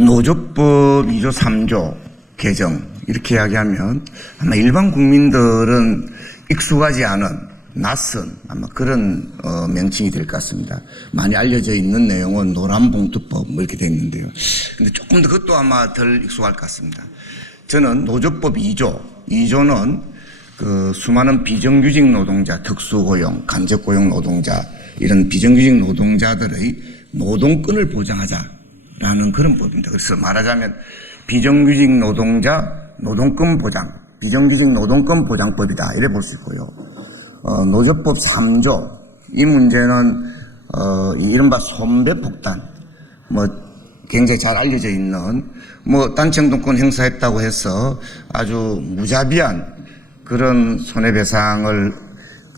노조법 2조 3조 개정 이렇게 이야기하면 아마 일반 국민들은 익숙하지 않은 낯선 아마 그런 명칭이 될 것 같습니다. 많이 알려져 있는 내용은 노란봉투법 뭐 이렇게 되어 있는데요. 근데 조금 더 그것도 아마 덜 익숙할 것 같습니다. 저는 노조법 2조는 그 수많은 비정규직 노동자, 특수고용, 간접고용 노동자 이런 비정규직 노동자들의 노동권을 보장하자라는 그런 법입니다. 그래서 말하자면 비정규직 노동자 노동권 보장, 비정규직 노동권 보장법이다 이래 볼 수 있고요. 노조법 3조 이 문제는 이른바 손배폭탄 뭐 굉장히 잘 알려져 있는 뭐 단체행동권 행사했다고 해서 아주 무자비한 그런 손해배상을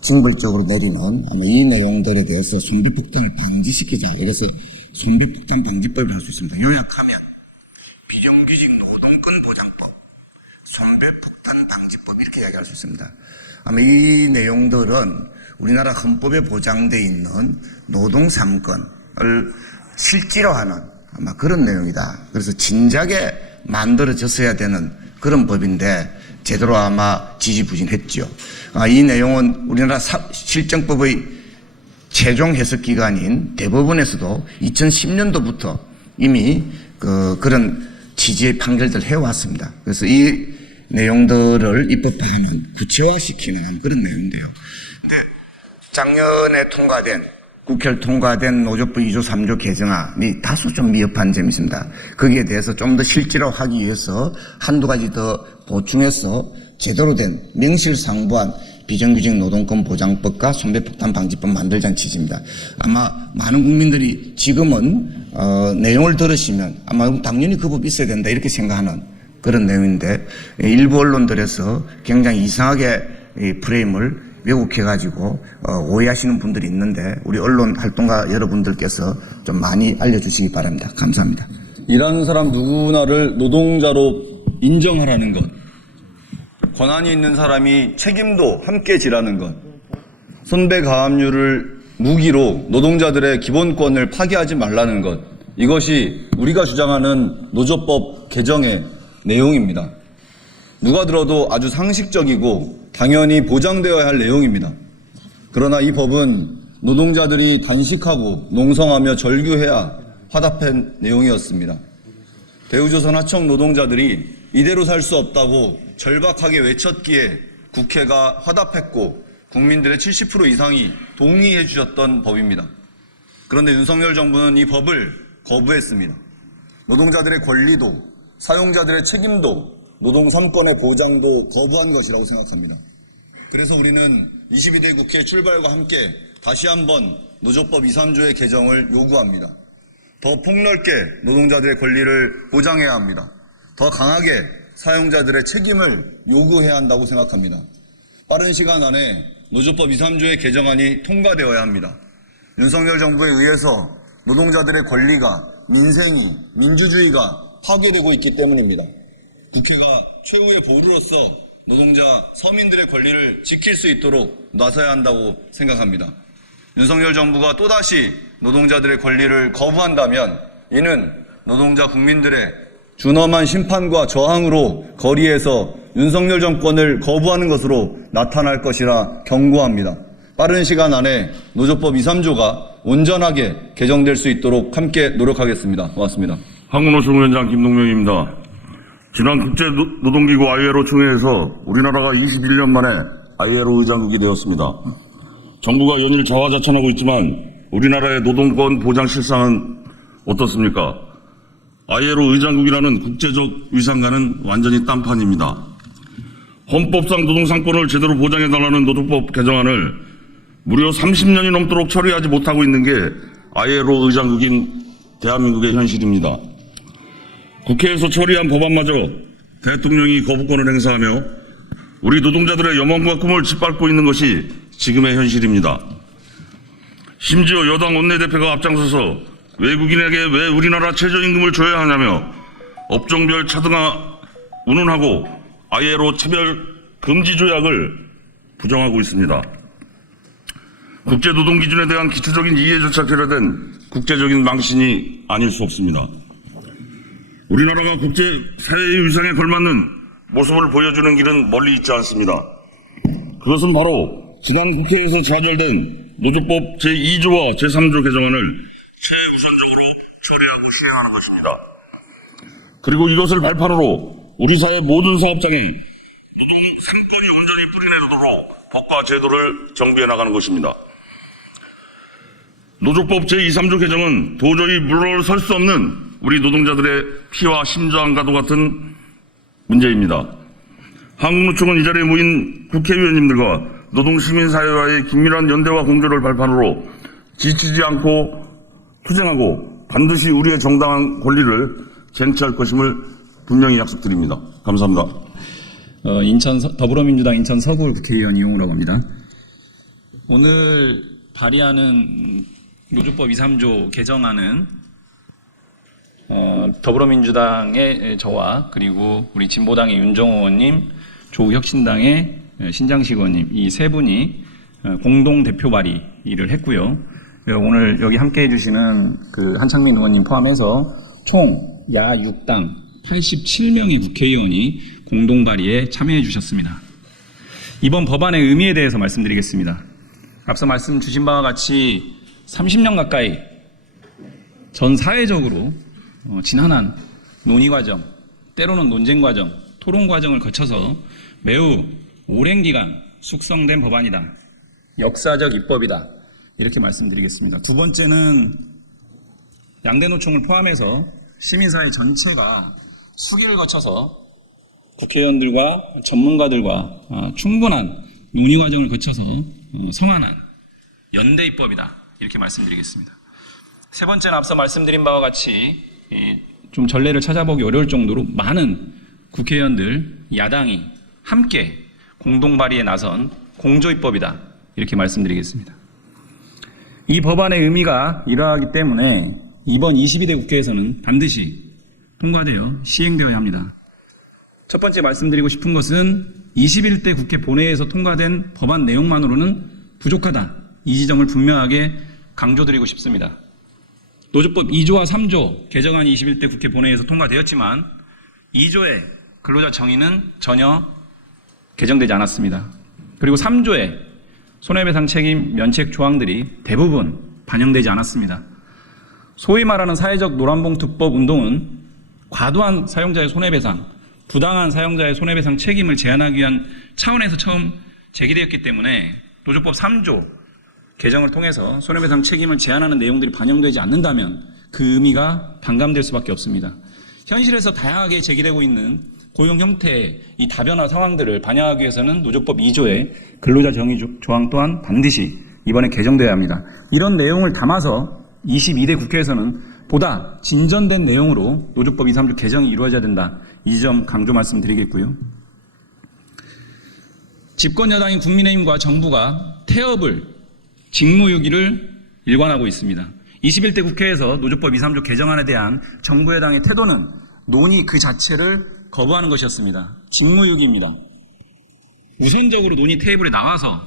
징벌적으로 내리는 아마 이 내용들에 대해서 손배폭탄을 방지시키자. 그래서 손배폭탄 방지법을 할 수 있습니다. 요약하면 비정규직 노동권 보장법, 손배폭탄 방지법 이렇게 이야기할 수 있습니다. 아마 이 내용들은 우리나라 헌법에 보장되어 있는 노동 3권을 실질화하는 아마 그런 내용이다. 그래서 진작에 만들어졌어야 되는 그런 법인데 제대로 아마 지지부진했죠. 이 내용은 우리나라 실정법의 최종 해석 기관인 대법원에서도 2010년도부터 이미 그런 취지의 판결들을 해왔습니다. 그래서 이 내용들을 입법화하는 구체화시키는 그런 내용인데요. 근데 작년에 국회를 통과된 노조법 2조 3조 개정안이 다소 좀 미흡한 점이 있습니다. 거기에 대해서 좀 더 실질화하기 위해서 한두 가지 더 보충해서 제대로 된 명실상부한 비정규직 노동권 보장법과 손배폭탄 방지법 만들자는 취지입니다. 아마 많은 국민들이 지금은 내용을 들으시면 아마 당연히 그 법 있어야 된다 이렇게 생각하는 그런 내용인데 일부 언론들에서 굉장히 이상하게 이 프레임을 왜곡해가지고 오해하시는 분들이 있는데 우리 언론 활동가 여러분들께서 좀 많이 알려주시기 바랍니다. 감사합니다. 일하는 사람 누구나를 노동자로 인정하라는 것, 권한이 있는 사람이 책임도 함께 지라는 것, 손배가압류를 무기로 노동자들의 기본권을 파괴하지 말라는 것, 이것이 우리가 주장하는 노조법 개정의 내용입니다. 누가 들어도 아주 상식적이고 당연히 보장되어야 할 내용입니다. 그러나 이 법은 노동자들이 단식하고 농성하며 절규해야 화답한 내용이었습니다. 대우조선 하청 노동자들이 이대로 살 수 없다고 절박하게 외쳤기에 국회가 화답했고 국민들의 70% 이상이 동의해 주셨던 법입니다. 그런데 윤석열 정부는 이 법을 거부했습니다. 노동자들의 권리도 사용자들의 책임도 노동 3권의 보장도 거부한 것이라고 생각합니다. 그래서 우리는 22대 국회 출발과 함께 다시 한번 노조법 2, 3조의 개정을 요구합니다. 더 폭넓게 노동자들의 권리를 보장해야 합니다. 더 강하게 사용자들의 책임을 요구해야 한다고 생각합니다. 빠른 시간 안에 노조법 2, 3조의 개정안이 통과되어야 합니다. 윤석열 정부에 의해서 노동자들의 권리가, 민생이, 민주주의가 파괴되고 있기 때문입니다. 국회가 최후의 보루로서 노동자, 서민들의 권리를 지킬 수 있도록 나서야 한다고 생각합니다. 윤석열 정부가 또다시 노동자들의 권리를 거부한다면 이는 노동자 국민들의 준엄한 심판과 저항으로 거리에서 윤석열 정권을 거부하는 것으로 나타날 것이라 경고합니다. 빠른 시간 안에 노조법 2, 3조가 온전하게 개정될 수 있도록 함께 노력하겠습니다. 고맙습니다. 한국노총위원장 김동명입니다. 지난 국제노동기구 ILO 총회에서 우리나라가 21년 만에 ILO 의장국이 되었습니다. 정부가 연일 자화자찬하고 있지만 우리나라의 노동권 보장 실상은 어떻습니까? ILO 의장국이라는 국제적 위상과는 완전히 딴판입니다. 헌법상 노동상권을 제대로 보장해달라는 노조법 개정안을 무려 30년이 넘도록 처리하지 못하고 있는 게 ILO 의장국인 대한민국의 현실입니다. 국회에서 처리한 법안마저 대통령이 거부권을 행사하며 우리 노동자들의 염원과 꿈을 짓밟고 있는 것이 지금의 현실입니다. 심지어 여당 원내대표가 앞장서서 외국인에게 왜 우리나라 최저임금을 줘야 하냐며 업종별 차등화 운운하고 ILO 차별 금지 조약을 부정하고 있습니다. 국제노동기준에 대한 기초적인 이해조차 결여된 국제적인 망신이 아닐 수 없습니다. 우리나라가 국제사회의 위상에 걸맞는 모습을 보여주는 길은 멀리 있지 않습니다. 그것은 바로 지난 국회에서 좌절된 노조법 제2조와 제3조 개정안을 최우선적으로 처리하고 시행하는 것입니다. 그리고 이것을 발판으로 우리 사회 모든 사업장에 노동 3권이 온전히 뿌리내리도록 법과 제도를 정비해 나가는 것입니다. 노조법 제2, 3조 개정은 도저히 물러설 수 없는 우리 노동자들의 피와 심장과도 같은 문제입니다. 한국노총은 이 자리에 모인 국회의원님들과 노동시민사회와의 긴밀한 연대와 공조를 발판으로 지치지 않고 투쟁하고 반드시 우리의 정당한 권리를 쟁취할 것임을 분명히 약속드립니다. 감사합니다. 더불어민주당 인천 서구울 국회의원 이용우라고 합니다. 오늘 발의하는 노조법 2, 3조 개정안은 더불어민주당의 저와 그리고 우리 진보당의 윤정호 의원님, 조국혁신당의 신장식 의원님 이 세 분이 공동 대표 발의를 했고요. 오늘 여기 함께 해주시는 그 한창민 의원님 포함해서 총 야 6당 87명의 국회의원이 공동 발의에 참여해 주셨습니다. 이번 법안의 의미에 대해서 말씀드리겠습니다. 앞서 말씀 주신 바와 같이 30년 가까이 전 사회적으로 지난한 논의 과정, 때로는 논쟁 과정, 토론 과정을 거쳐서 매우 오랜 기간 숙성된 법안이다. 역사적 입법이다. 이렇게 말씀드리겠습니다. 두 번째는 양대 노총을 포함해서 시민사회 전체가 수기를 거쳐서 국회의원들과 전문가들과 충분한 논의 과정을 거쳐서 성안한 연대 입법이다. 이렇게 말씀드리겠습니다. 세 번째는 앞서 말씀드린 바와 같이 좀 전례를 찾아보기 어려울 정도로 많은 국회의원들, 야당이 함께 공동 발의에 나선 공조 입법이다. 이렇게 말씀드리겠습니다. 이 법안의 의미가 이러하기 때문에 이번 22대 국회에서는 반드시 통과되어 시행되어야 합니다. 첫 번째 말씀드리고 싶은 것은 21대 국회 본회의에서 통과된 법안 내용만으로는 부족하다. 이 지점을 분명하게 강조드리고 싶습니다. 노조법 2조와 3조 개정안이 21대 국회 본회의에서 통과되었지만 2조의 근로자 정의는 전혀 개정되지 않았습니다. 그리고 3조의 손해배상 책임 면책 조항들이 대부분 반영되지 않았습니다. 소위 말하는 사회적 노란봉투법 운동은 과도한 사용자의 손해배상, 부당한 사용자의 손해배상 책임을 제한하기 위한 차원에서 처음 제기되었기 때문에 노조법 3조 개정을 통해서 손해배상 책임을 제한하는 내용들이 반영되지 않는다면 그 의미가 반감될 수밖에 없습니다. 현실에서 다양하게 제기되고 있는 고용 형태의 이 다변화 상황들을 반영하기 위해서는 노조법 2조의 근로자 정의 조항 또한 반드시 이번에 개정되어야 합니다. 이런 내용을 담아서 22대 국회에서는 보다 진전된 내용으로 노조법 2, 3조 개정이 이루어져야 된다. 이 점 강조 말씀드리겠고요. 집권 여당인 국민의힘과 정부가 태업을 직무유기를 일관하고 있습니다. 21대 국회에서 노조법 2, 3조 개정안에 대한 정부 여당의 태도는 논의 그 자체를 거부하는 것이었습니다. 직무유기입니다. 우선적으로 논의 테이블에 나와서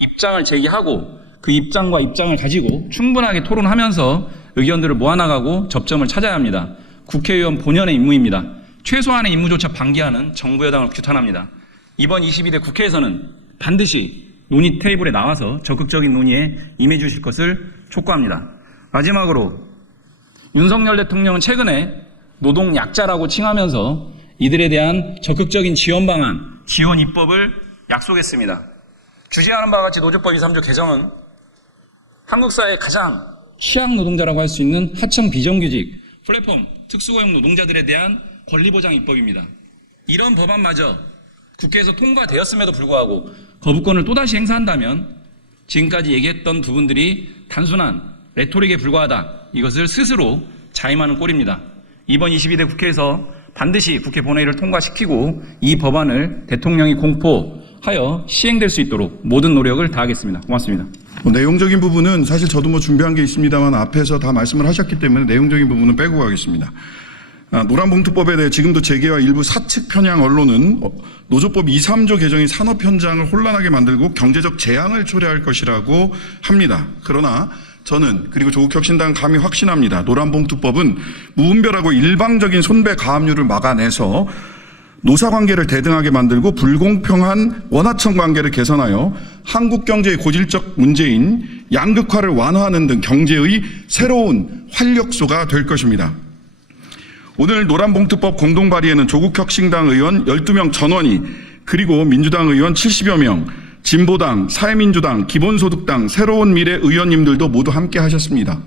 입장을 제기하고 그 입장과 입장을 가지고 충분하게 토론하면서 의견들을 모아나가고 접점을 찾아야 합니다. 국회의원 본연의 임무입니다. 최소한의 임무조차 방기하는 정부 여당을 규탄합니다. 이번 22대 국회에서는 반드시 논의 테이블에 나와서 적극적인 논의에 임해 주실 것을 촉구합니다. 마지막으로 윤석열 대통령은 최근에 노동 약자라고 칭하면서 이들에 대한 적극적인 지원 방안, 지원 입법을 약속했습니다. 주재하는 바와 같이 노조법 2, 3조 개정은 한국 사회의 가장 취약 노동자라고 할 수 있는 하청 비정규직, 플랫폼, 특수고용 노동자들에 대한 권리보장 입법입니다. 이런 법안마저 국회에서 통과되었음에도 불구하고 거부권을 또다시 행사한다면 지금까지 얘기했던 부분들이 단순한 레토릭에 불과하다. 이것을 스스로 자임하는 꼴입니다. 이번 22대 국회에서 반드시 국회 본회의를 통과시키고 이 법안을 대통령이 공포하여 시행될 수 있도록 모든 노력을 다하겠습니다. 고맙습니다. 내용적인 부분은 사실 저도 준비한 게 있습니다만 앞에서 다 말씀을 하셨기 때문에 내용적인 부분은 빼고 가겠습니다. 노란봉투법에 대해 지금도 재계와 일부 사측 편향 언론은 노조법 2, 3조 개정이 산업 현장을 혼란하게 만들고 경제적 재앙을 초래할 것이라고 합니다. 그러나 저는 그리고 조국혁신당 감히 확신합니다. 노란봉투법은 무분별하고 일방적인 손배 가압류를 막아내서 노사관계를 대등하게 만들고 불공평한 원하청 관계를 개선하여 한국 경제의 고질적 문제인 양극화를 완화하는 등 경제의 새로운 활력소가 될 것입니다. 오늘 노란봉투법 공동 발의에는 조국혁신당 의원 12명 전원이 그리고 민주당 의원 70여 명, 진보당, 사회민주당, 기본소득당, 새로운 미래 의원님들도 모두 함께 하셨습니다.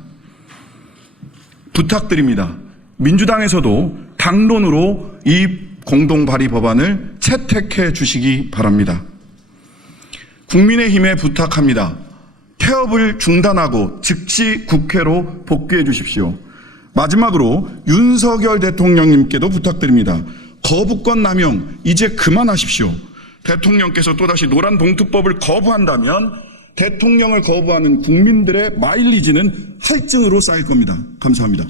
부탁드립니다. 민주당에서도 당론으로 이 공동 발의 법안을 채택해 주시기 바랍니다. 국민의힘에 부탁합니다. 태업을 중단하고 즉시 국회로 복귀해 주십시오. 마지막으로 윤석열 대통령님께도 부탁드립니다. 거부권 남용 이제 그만하십시오. 대통령께서 또다시 노란봉투법을 거부한다면 대통령을 거부하는 국민들의 마일리지는 할증으로 쌓일 겁니다. 감사합니다.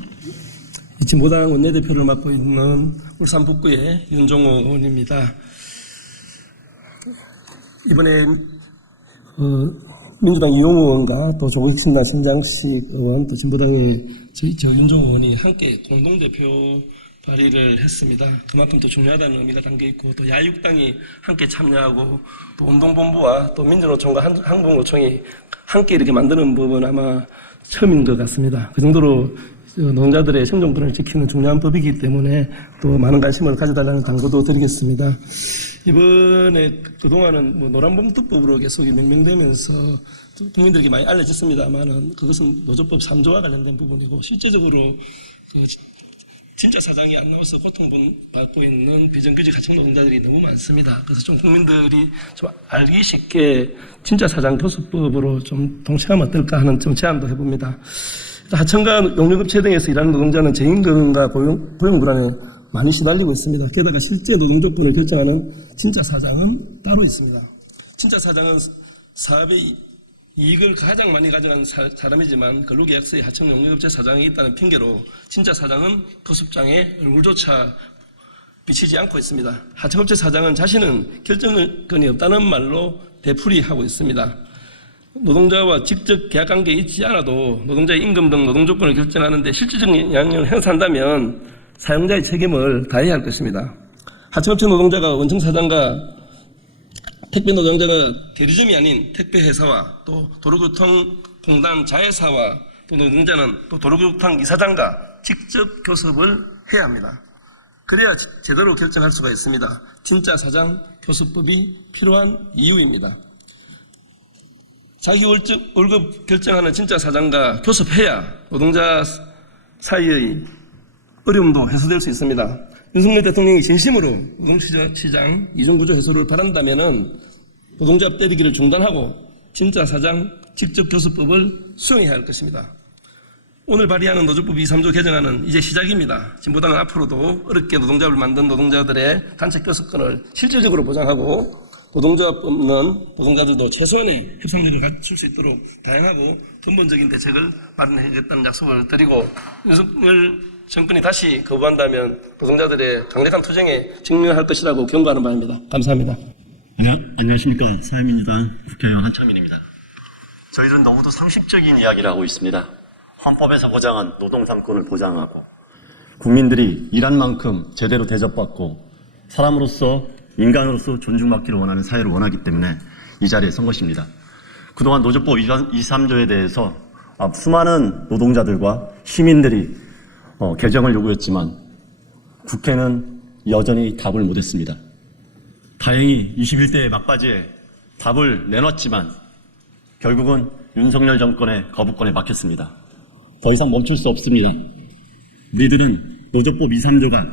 진보당 원내대표를 맡고 있는 울산 북구의 윤종호 의원입니다. 이번에 민주당 이용호 의원과 또 조국혁신당 신장식 의원 또 진보당의 저 윤종호 의원이 함께 공동대표 발의를 했습니다. 그만큼 또 중요하다는 의미가 담겨 있고 또 야육당이 함께 참여하고 또 운동본부와 또 민주노총과 한국노총이 함께 이렇게 만드는 부분은 아마 처음인 것 같습니다. 그 정도로 노동자들의 생존권을 지키는 중요한 법이기 때문에 또 많은 관심을 가져달라는 당부도 드리겠습니다. 이번에 그동안은 노란봉투법으로 계속 명명되면서 국민들에게 많이 알려졌습니다만은 그것은 노조법 3조와 관련된 부분이고 실제적으로 진짜 사장이 안 나와서 고통받고 있는 비정규직 하청 노동자들이 너무 많습니다. 그래서 좀 국민들이 좀 알기 쉽게 진짜 사장 교섭법으로 좀 동참하면 어떨까 하는 좀 제안도 해봅니다. 하청과 용역업체 등에서 일하는 노동자는 재임금과 고용 불안에 많이 시달리고 있습니다. 게다가 실제 노동조건을 결정하는 진짜 사장은 따로 있습니다. 진짜 사장은 사업의 이익을 가장 많이 가져간 사람이지만 근로계약서에 하청 용역업체 사장이 있다는 핑계로 진짜 사장은 교섭장에 얼굴조차 비치지 않고 있습니다. 하청업체 사장은 자신은 결정권이 없다는 말로 되풀이하고 있습니다. 노동자와 직접 계약관계에 있지 않아도 노동자의 임금 등 노동조건을 결정하는데 실질적인 영향을 행사한다면 사용자의 책임을 다해야 할 것입니다. 하청업체 노동자가 원청사장과 택배 노동자가 대리점이 아닌 택배회사와 또 도로교통공단 자회사와 또 노동자는 또 도로교통 이사장과 직접 교섭을 해야 합니다. 그래야 제대로 결정할 수가 있습니다. 진짜 사장 교섭법이 필요한 이유입니다. 자기 월급 결정하는 진짜 사장과 교섭해야 노동자 사이의 어려움도 해소될 수 있습니다. 윤석열 대통령이 진심으로 노동시장 이중구조 해소를 바란다면은 노동자 때리기를 중단하고 진짜 사장 직접 교섭법을 수용해야 할 것입니다. 오늘 발의하는 노조법 2, 3조 개정안은 이제 시작입니다. 진보당은 앞으로도 어렵게 노동자를 만든 노동자들의 단체 교섭권을 실질적으로 보장하고 노동조합 없는 노동자들도 최소한의 협상력을 갖출 수 있도록 다양하고 근본적인 대책을 마련해야겠다는 약속을 드리고 윤석열 정권이 다시 거부한다면 노동자들의 강력한 투쟁에 직면할 것이라고 경고하는 바입니다. 감사합니다. 안녕하십니까. 사회민주당 국회의원 한철민입니다. 저희들은 너무도 상식적인 이야기를 하고 있습니다. 헌법에서 보장한 노동 3권을 보장하고 국민들이 일한 만큼 제대로 대접받고 사람으로서 인간으로서 존중받기를 원하는 사회를 원하기 때문에 이 자리에 선 것입니다. 그동안 노조법 2, 3조에 대해서 수많은 노동자들과 시민들이 개정을 요구했지만 국회는 여전히 답을 못했습니다. 다행히 21대의 막바지에 답을 내놨지만 결국은 윤석열 정권의 거부권에 막혔습니다. 더 이상 멈출 수 없습니다. 우리들은 노조법 2, 3조가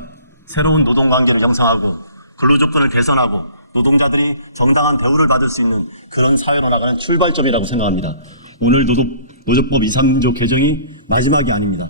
새로운 노동관계를 형성하고 근로조건을 개선하고 노동자들이 정당한 대우를 받을 수 있는 그런 사회로 나가는 출발점이라고 생각합니다. 오늘 노조법 2, 3조 개정이 마지막이 아닙니다.